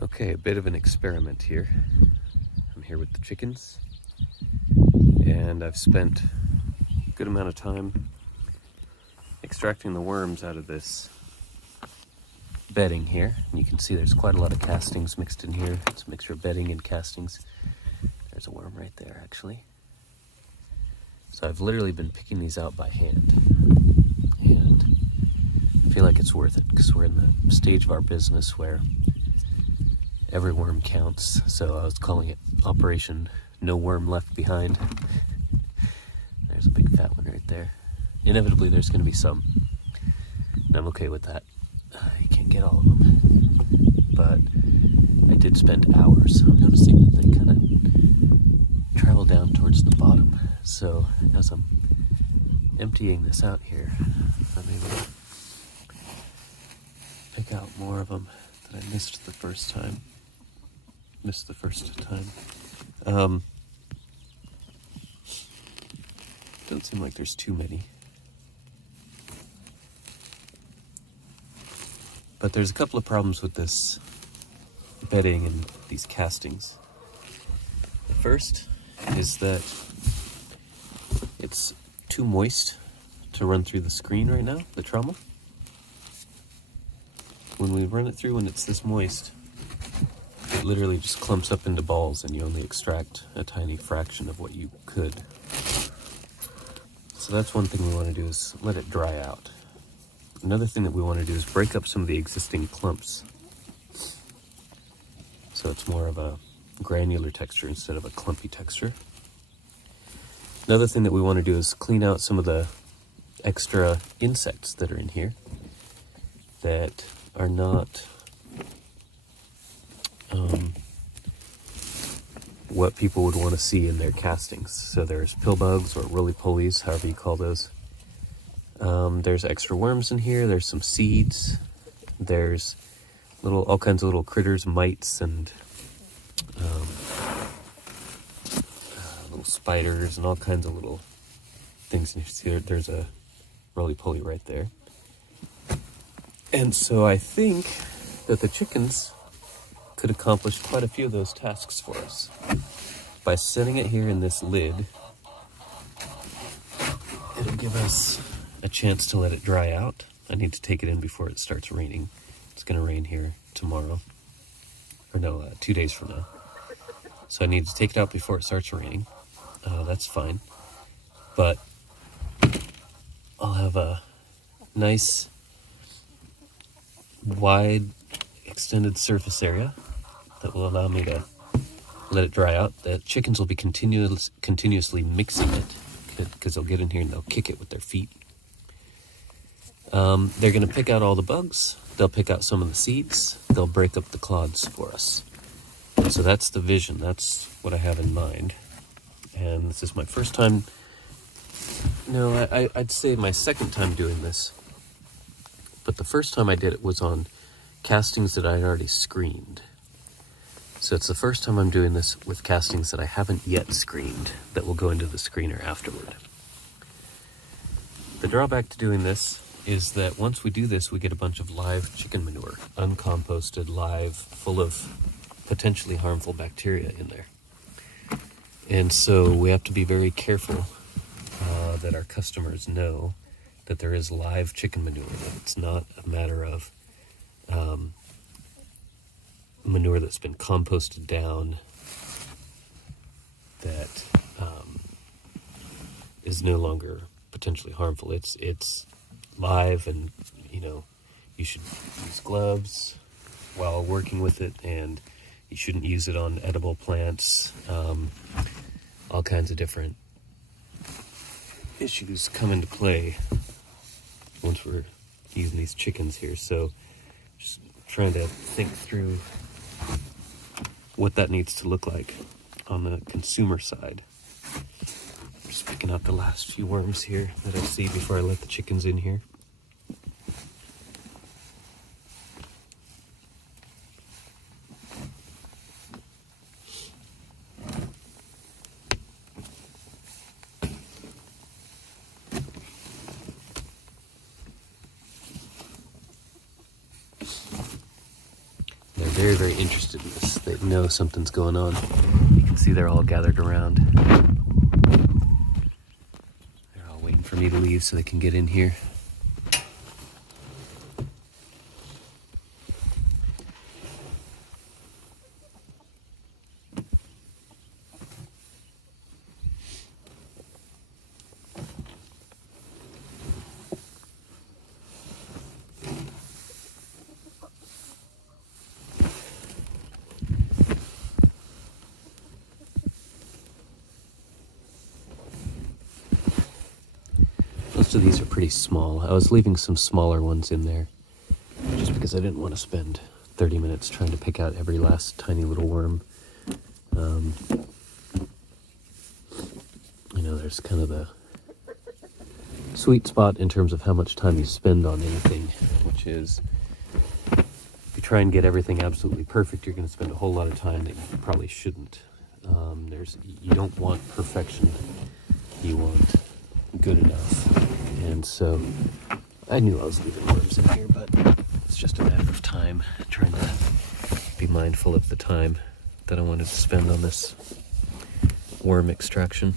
Okay, a bit of an experiment here. I'm here with the chickens, and I've spent a good amount of time extracting the worms out of this bedding here. And you can see there's quite a lot of castings mixed in here. It's a mixture of bedding and castings. There's a worm right there, actually. So I've literally been picking these out by hand, and I feel like it's worth it because we're in the stage of our business where every worm counts. So I was calling it Operation No Worm Left Behind. There's a big fat one right there. Inevitably there's going to be some, and I'm okay with that. You can't get all of them, but I did spend hours. I'm noticing that they kind of travel down towards the bottom. So as I'm emptying this out here, I'm able to pick out more of them that I missed the first time. Doesn't seem like there's too many. But there's a couple of problems with this bedding and these castings. The first is that it's too moist to run through the screen right now, the trauma. When we run it through when it's this moist, it literally just clumps up into balls and you only extract a tiny fraction of what you could. So that's one thing we want to do, is let it dry out. Another thing that we want to do is break up some of the existing clumps, so it's more of a granular texture instead of a clumpy texture. Another thing that we want to do is clean out some of the extra insects that are in here that are not what people would want to see in their castings. So there's pill bugs or roly-polies, however you call those. There's extra worms in here. There's some seeds. There's all kinds of little critters, mites, and little spiders, and all kinds of little things. And you see there's a roly-poly right there. And so I think that the chickens could accomplish quite a few of those tasks for us. By setting it here in this lid, it'll give us a chance to let it dry out. I need to take it in before it starts raining. It's going to rain here tomorrow. Or no, 2 days from now. So I need to take it out before it starts raining. That's fine. But I'll have a nice, wide, extended surface area that will allow me to let it dry out. The chickens will be continuously mixing it, because they'll get in here and they'll kick it with their feet. They're going to pick out all the bugs. They'll pick out some of the seeds. They'll break up the clods for us. So that's the vision. That's what I have in mind. And this is my first time. No, I'd say my second time doing this. But the first time I did it was on castings that I'd already screened. So it's the first time I'm doing this with castings that I haven't yet screened, that will go into the screener afterward. The drawback to doing this is that once we do this, we get a bunch of live chicken manure, uncomposted, live, full of potentially harmful bacteria in there. And so we have to be very careful that our customers know that there is live chicken manure, that it's not a matter of manure that's been composted down that is no longer potentially harmful. It's live, and you should use gloves while working with it, and you shouldn't use it on edible plants. All kinds of different issues come into play once we're using these chickens here. So just trying to think through what that needs to look like on the consumer side. Just picking out the last few worms here that I see before I let the chickens in here. very, very interested in this. They know something's going on. You can see they're all gathered around. They're all waiting for me to leave so they can get in here. Most of these are pretty small. I was leaving some smaller ones in there just because I didn't want to spend 30 minutes trying to pick out every last tiny little worm. There's kind of the sweet spot in terms of how much time you spend on anything, which is if you try and get everything absolutely perfect, you're going to spend a whole lot of time that you probably shouldn't. You don't want perfection, you want good enough. And so I knew I was leaving worms in here, but it's just a matter of time, trying to be mindful of the time that I wanted to spend on this worm extraction.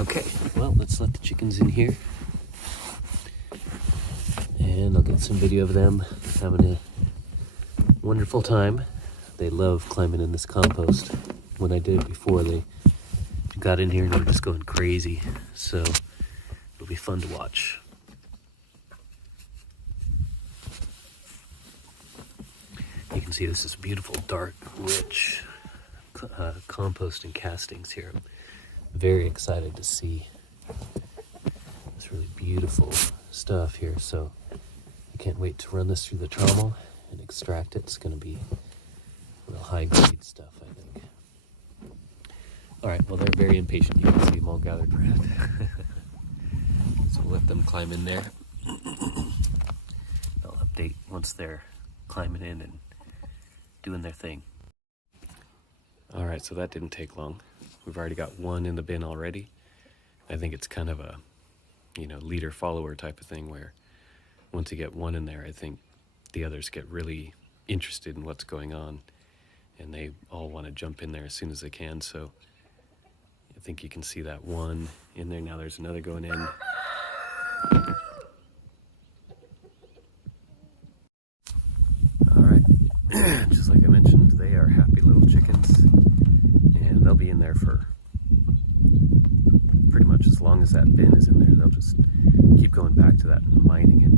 Okay, well, let's let the chickens in here, and I'll get some video of them having a wonderful time. They love climbing in this compost. When I did it before, they got in here and were just going crazy, so it'll be fun to watch. You can see this is beautiful, dark, rich compost and castings here. Very excited to see this really beautiful stuff here, so I can't wait to run this through the trommel and extract it. It's going to be real high grade stuff, I think. Alright, well, they're very impatient. You can see them all gathered around. So we'll let them climb in there. I'll update once they're climbing in and doing their thing. Alright, so that didn't take long. We've already got one in the bin already. I think it's kind of a, leader-follower type of thing where once you get one in there, I think the others get really interested in what's going on and they all want to jump in there as soon as they can. So I think you can see that one in there. Now there's another going in. All right, just like I mentioned, they are happy little chickens. And they'll be in there for pretty much as long as that bin is in there. They'll just keep going back to that and mining it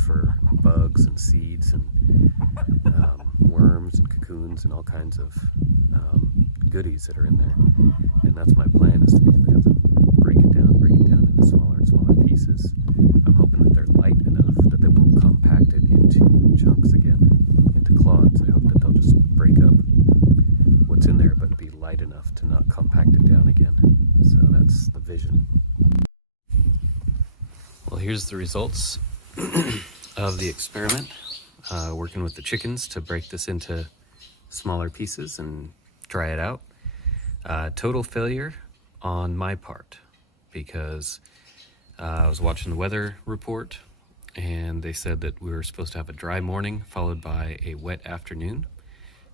for bugs and seeds and worms and cocoons and all kinds of goodies that are in there. And that's my plan, is to basically have them break it down into smaller and smaller pieces. I'm hoping that they're light enough that they won't compact it into chunks again, into clods. I hope that they'll just break up what's in there, but be light enough to not compact it down again. So that's the vision. Well, here's the results of the experiment. Working with the chickens to break this into smaller pieces and try it out. Total failure on my part, because I was watching the weather report and they said that we were supposed to have a dry morning followed by a wet afternoon.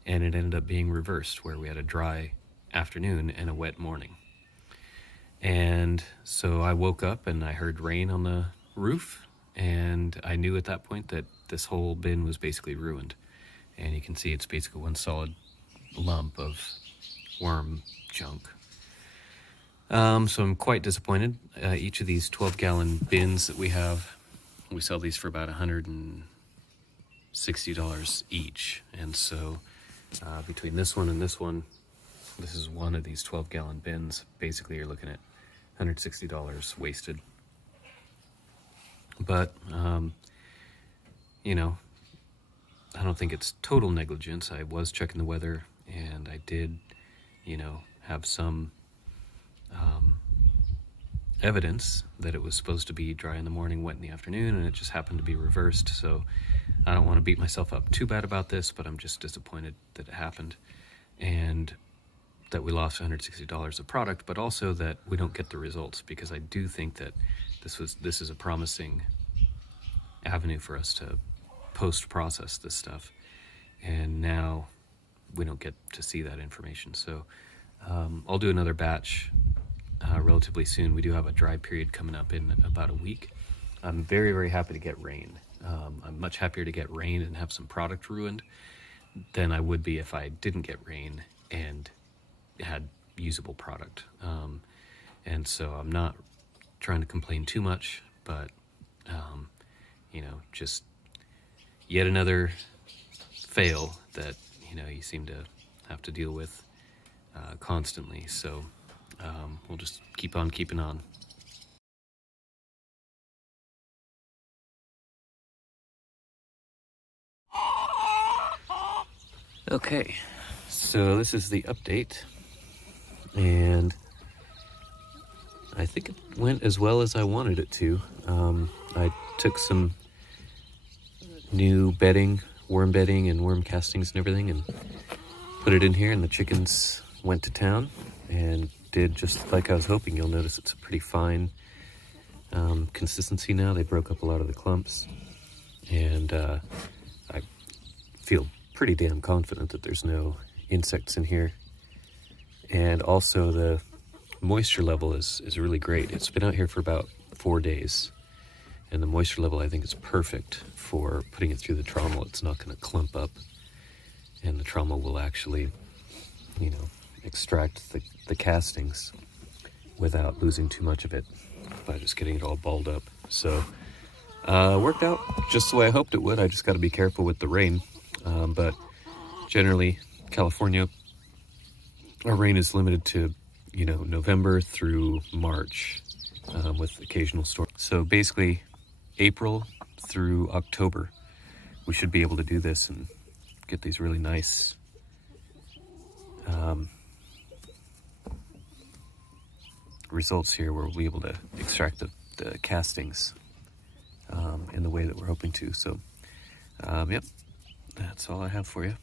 And it ended up being reversed, where we had a dry afternoon and a wet morning. And so I woke up and I heard rain on the roof, and I knew at that point that this whole bin was basically ruined. And you can see it's basically one solid lump of worm junk. So I'm quite disappointed. Each of these 12-gallon bins that we have, we sell these for about $160 each. And so between this one and this one, this is one of these 12-gallon bins. Basically, you're looking at $160 wasted. But, I don't think it's total negligence. I was checking the weather, and I did, have some evidence that it was supposed to be dry in the morning, wet in the afternoon, and it just happened to be reversed. So I don't want to beat myself up too bad about this, but I'm just disappointed that it happened and that we lost $160 of product, but also that we don't get the results, because I do think that this is a promising avenue for us to post-process this stuff, and now we don't get to see that information. So I'll do another batch relatively soon. We do have a dry period coming up in about a week. I'm very, very happy to get rain. I'm much happier to get rain and have some product ruined than I would be if I didn't get rain and had usable product. And so I'm not trying to complain too much, but just yet another fail that you seem to have to deal with constantly. So we'll just keep on keeping on. Okay, so this is the update, and I think it went as well as I wanted it to. I took some new bedding, worm bedding and worm castings and everything, and put it in here, and the chickens went to town and did just like I was hoping. You'll notice it's a pretty fine consistency now. They broke up a lot of the clumps, and I feel pretty damn confident that there's no insects in here. And also the moisture level is really great. It's been out here for about 4 days, and the moisture level I think is perfect for putting it through the trommel. It's not going to clump up, and the trommel will actually extract the castings without losing too much of it by just getting it all balled up. So worked out just the way I hoped it would. I just got to be careful with the rain, but generally California, our rain is limited to November through March, with occasional storms. So basically April through October we should be able to do this and get these really nice results here, where we'll be able to extract the castings in the way that we're hoping to. So yep, that's all I have for you.